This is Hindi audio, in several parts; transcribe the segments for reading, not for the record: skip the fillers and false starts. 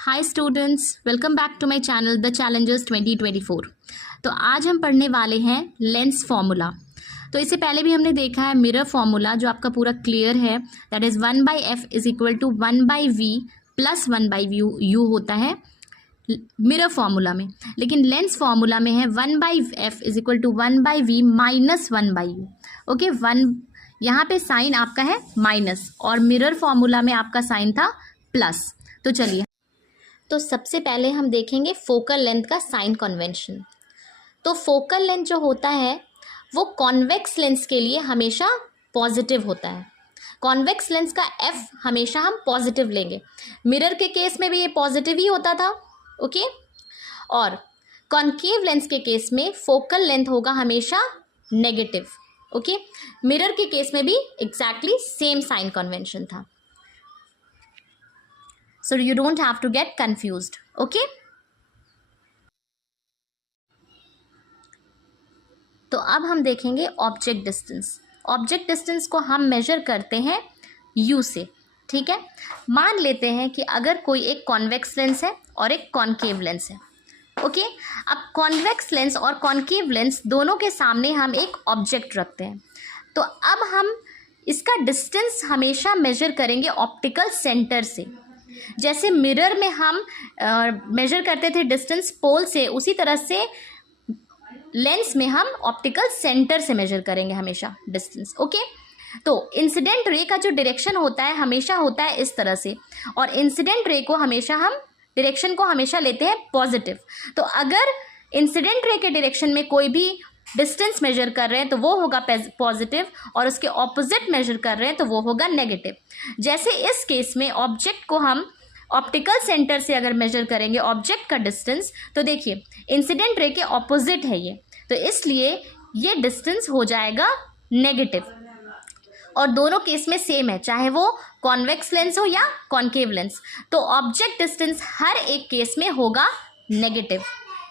Hi students, welcome back to my channel the challengers 2024। तो आज हम पढ़ने वाले हैं लेंस फॉर्मूला। तो इससे पहले भी हमने देखा है मिरर फॉर्मूला, जो आपका पूरा क्लियर है। That is 1/f is equal to 1/v plus 1/u होता है मिरर फॉर्मूला में। लेकिन लेंस फॉर्मूला में है 1/f is equal to 1/v minus 1/u। Okay, यहाँ पे साइन आपका है माइनस और मिरर फॉर्मूला में आपका साइन था प्लस। तो चलिए, तो सबसे पहले हम देखेंगे फोकल लेंथ का साइन कन्वेंशन। तो फोकल लेंथ जो होता है वो कॉन्वेक्स लेंस के लिए हमेशा पॉजिटिव होता है। कॉन्वेक्स लेंस का एफ हमेशा हम पॉजिटिव लेंगे। मिरर के केस में भी ये पॉजिटिव ही होता था, ओके। और कॉन्केव लेंस के केस में फोकल लेंथ होगा हमेशा नेगेटिव, ओके। मिरर के केस में भी एग्जैक्टली सेम साइन कन्वेंशन था। So you don't have to get confused, okay? तो अब हम देखेंगे ऑब्जेक्ट डिस्टेंस। ऑब्जेक्ट डिस्टेंस को हम मेजर करते हैं u से, ठीक है। मान लेते हैं कि अगर कोई एक कॉन्वेक्स लेंस है और एक कॉन्केव लेंस है, ओके। अब कॉन्वेक्स लेंस और कॉन्केव लेंस दोनों के सामने हम एक ऑब्जेक्ट रखते हैं। तो अब हम इसका डिस्टेंस हमेशा मेजर करेंगे ऑप्टिकल सेंटर से। जैसे मिरर में हम मेजर करते थे डिस्टेंस पोल से, उसी तरह से लेंस में हम ऑप्टिकल सेंटर से मेजर करेंगे हमेशा डिस्टेंस, ओके। तो इंसिडेंट रे का जो डायरेक्शन होता है हमेशा होता है इस तरह से, और इंसिडेंट रे को हमेशा हम डायरेक्शन को हमेशा लेते हैं पॉजिटिव। तो अगर इंसिडेंट रे के डायरेक्शन में कोई भी डिस्टेंस मेजर कर रहे हैं तो वो होगा पॉजिटिव, और उसके ऑपोजिट मेजर कर रहे हैं तो वो होगा नेगेटिव। जैसे इस केस में ऑब्जेक्ट को हम ऑप्टिकल सेंटर से अगर मेजर करेंगे ऑब्जेक्ट का डिस्टेंस, तो देखिए इंसिडेंट रे के ऑपोजिट है ये, तो इसलिए ये डिस्टेंस हो जाएगा नेगेटिव। और दोनों केस में सेम है, चाहे वो कॉन्वेक्स लेंस हो या कॉन्केव लेंस, तो ऑब्जेक्ट डिस्टेंस हर एक केस में होगा नेगेटिव,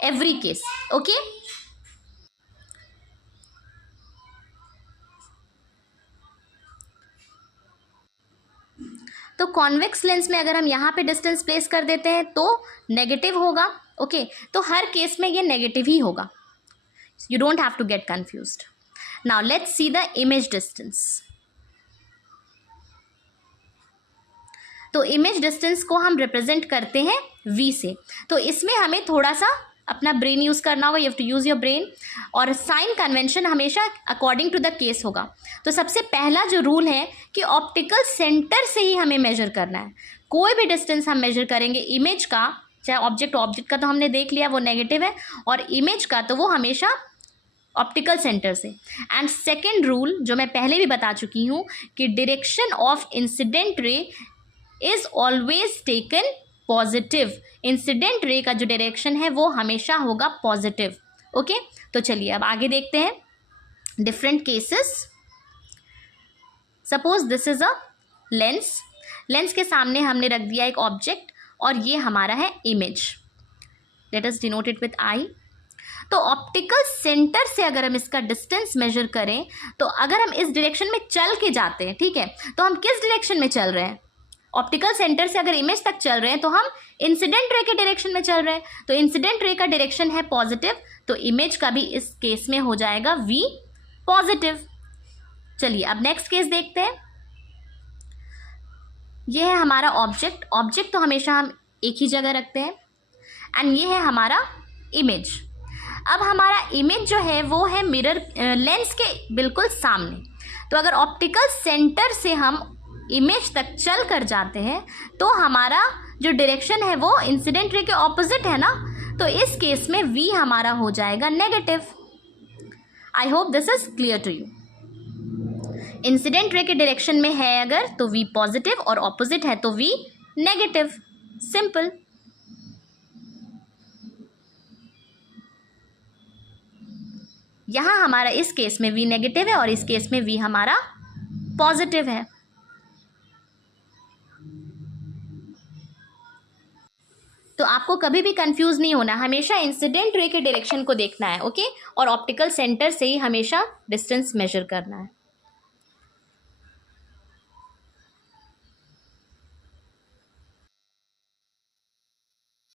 एवरी केस, ओके। तो कॉन्वेक्स लेंस में अगर हम यहाँ पे डिस्टेंस प्लेस कर देते हैं तो नेगेटिव होगा, ओके। तो हर केस में ये नेगेटिव ही होगा। You don't have to get confused. Now let's see the image distance. तो इमेज डिस्टेंस को हम रिप्रेजेंट करते हैं v से। तो इसमें हमें थोड़ा सा अपना ब्रेन यूज़ करना होगा, you have to use your brain. और साइन कन्वेंशन हमेशा अकॉर्डिंग टू द केस होगा। तो सबसे पहला जो रूल है कि ऑप्टिकल सेंटर से ही हमें मेजर करना है। कोई भी डिस्टेंस हम मेजर करेंगे इमेज का, चाहे ऑब्जेक्ट का तो हमने देख लिया वो नेगेटिव है, और इमेज का तो वो हमेशा ऑप्टिकल सेंटर से। एंड सेकेंड रूल जो मैं पहले भी बता चुकी हूँ कि direction of incident ray is always taken positive. Incident ray का जो डायरेक्शन है वो हमेशा होगा पॉजिटिव, ओके। तो चलिए अब आगे देखते हैं different cases. Suppose this is a lens. Lens के सामने हमने रख दिया एक ऑब्जेक्ट और ये हमारा है image. Let us denote it with I. तो ऑप्टिकल सेंटर से अगर हम इसका डिस्टेंस मेजर करें, तो अगर हम इस डायरेक्शन में चल के जाते हैं, ठीक है, तो हम किस डायरेक्शन में चल रहे हैं? ऑप्टिकल सेंटर से अगर इमेज तक चल रहे हैं तो हम इंसिडेंट रे के डायरेक्शन में चल रहे हैं। तो इंसिडेंट रे का डायरेक्शन है पॉजिटिव, तो इमेज का भी इस केस में हो जाएगा v पॉजिटिव। चलिए अब नेक्स्ट केस देखते हैं। ये है हमारा ऑब्जेक्ट। ऑब्जेक्ट तो हमेशा हम एक ही जगह रखते हैं, एंड ये है हमारा इमेज। अब हमारा इमेज जो है वो है मिरर लेंस के बिल्कुल सामने। तो अगर ऑप्टिकल सेंटर से हम इमेज तक चल कर जाते हैं तो हमारा जो डायरेक्शन है वो इंसिडेंट रे के ऑपोजिट है ना, तो इस केस में v हमारा हो जाएगा negative. I hope this is clear to you. Incident ray के डायरेक्शन में है अगर तो v पॉजिटिव और ऑपोजिट है तो v नेगेटिव, सिंपल। यहाँ हमारा इस केस में v नेगेटिव है और इस केस में v हमारा पॉजिटिव है। तो आपको कभी भी कंफ्यूज नहीं होना, हमेशा इंसिडेंट रे के डायरेक्शन को देखना है, ओके। और ऑप्टिकल सेंटर से ही हमेशा डिस्टेंस मेजर करना है।